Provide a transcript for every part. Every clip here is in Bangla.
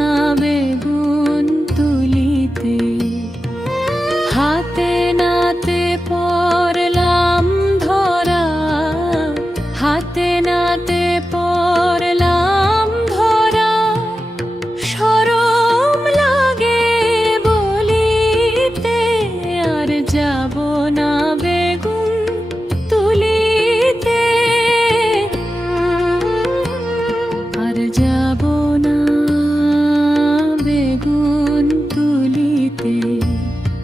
না বেগুন তুলিতে, হাতে নাতে পড়লাম ধরা, হাতে নাতে পড়লাম ধরা। শরম লাগে বলিতে, আর যাব না বেগুন তুলিতে, আর যাব না বেগুন তুলিতে,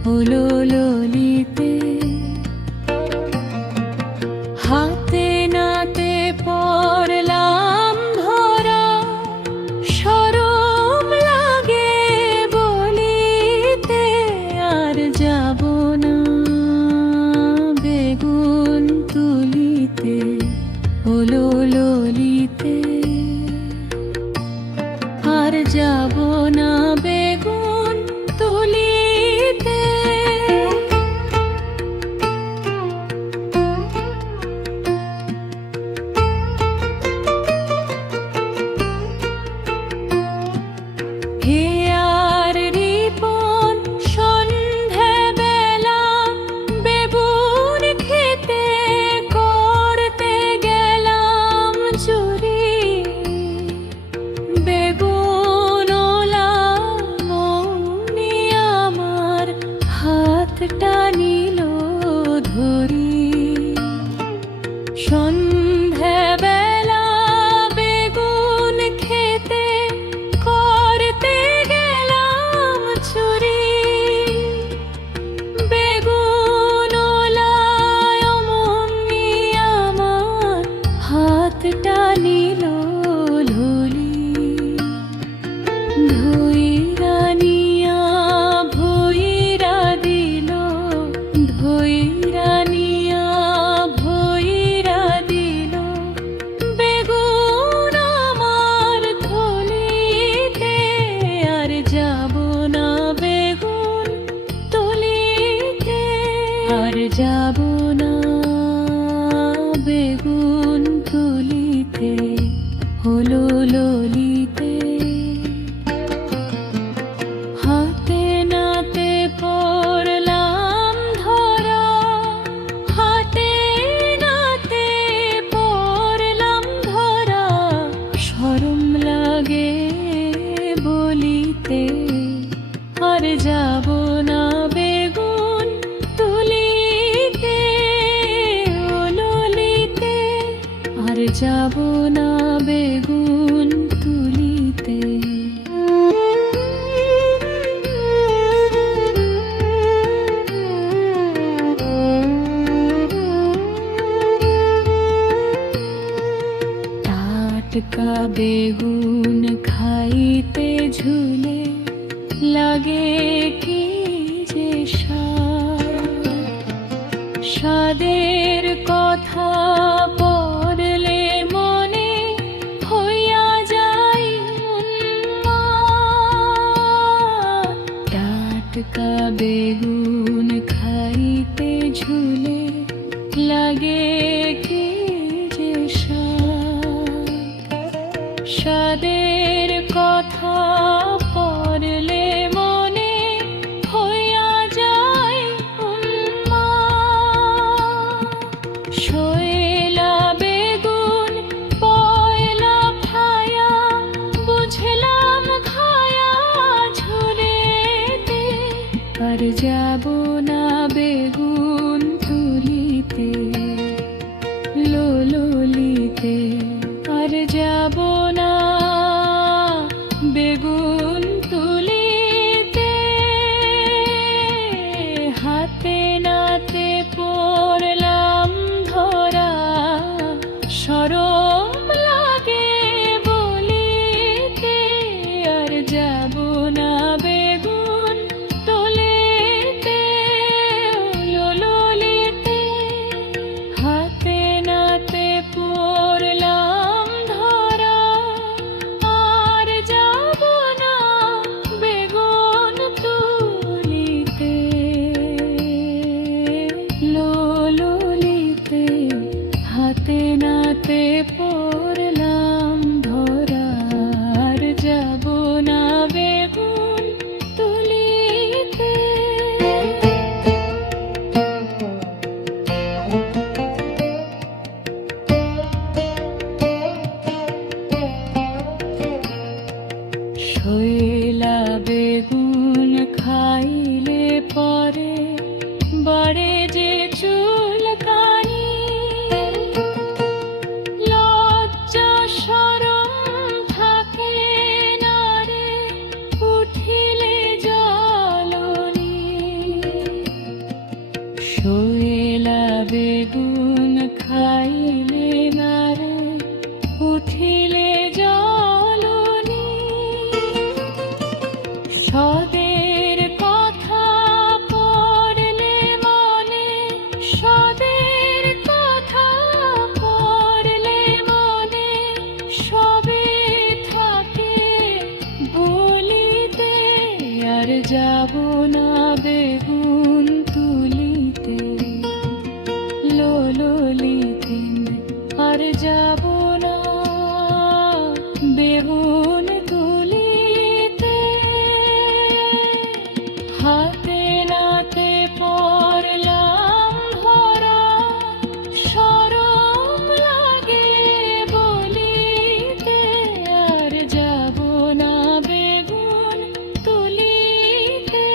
হলো ললিতে। হাতে নাতে পড়লাম ধরা, শরম লাগে বলিতে, আর যাব না বেগুন তুলিতে, হলো ললিতে, আর যাব না বেগুন তুলিতে। হে আর রিপন সন্ধ্যাবেলা বেগুন খেতে করতে গেলাম চুরি, বেগুনওয়ালা মৌনি আমার হাতটা নিল ধরি। সন্ধ্যাবেলা বেগুন খেতে করতে গেলাম চুরি, বেগুনওয়ালা মৌনি আমার হাতটা নিল ধরি। ধইরা নিয়া ভইরা দিল, ধইরা নিয়া ভইরা দিল বেগুন আমার থলিতে, আর যাব না বেগুন তুলিতে, আর যাব না বেগুন তুলিতে, হলো ললিতে। হাতে নাতে পড়লাম ধরা, হাতে নাতে পড়লাম ধরা। শরম লাগে বলিতে, আর যাব না বেগুন তুলিতে, ও ললিতে, আর যাব না বেগুন তুলিতে। টাটকা বেগুন খাইতে ঝুলে লাগে কি যে স্বাদ, স্বাদের কথা পড়লে মনে হইয়া যায় উন্মাদ। টাটকা বেগুন খাইতে ঝুলে লাগে কি যে স্বাদ, স্বাদের কথা পড়লে মনে হইয়া যায় উন্মাদ। শোয়লা বেগুন পয়লা খায়া, বুঝলাম খায়া ঝুলেতে, আর যাব না বেগুন তুলিতে, ললিতে, আর যাব না বেগুন তুলিতে। হাতে নাতে পড়লাম ধরা, শরম লাগে বলিতে, আর যাব না বেগুন তুলিতে, ললিতে। হাতে নাতে পড়লাম ধরা, আর যাব না বেগুন তুলিতে, ললিতে। হাতে নাতে পড়লাম ধরা, আর যাব না সদের কথা পড়লে মনে, সদের কথা পড়লে মনে, সবে থাকে বলিতে, আর যাব না বেগুন তুলিতে, ললিতে আর যাব না বেগুন তুলিতে। হাতে নাতে পড়লাম ভরা, শরম লাগে বলিতে, আর যাব না বেগুন তুলিতে,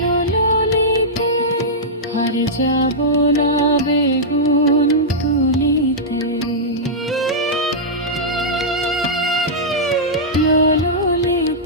ললিতে আর যাব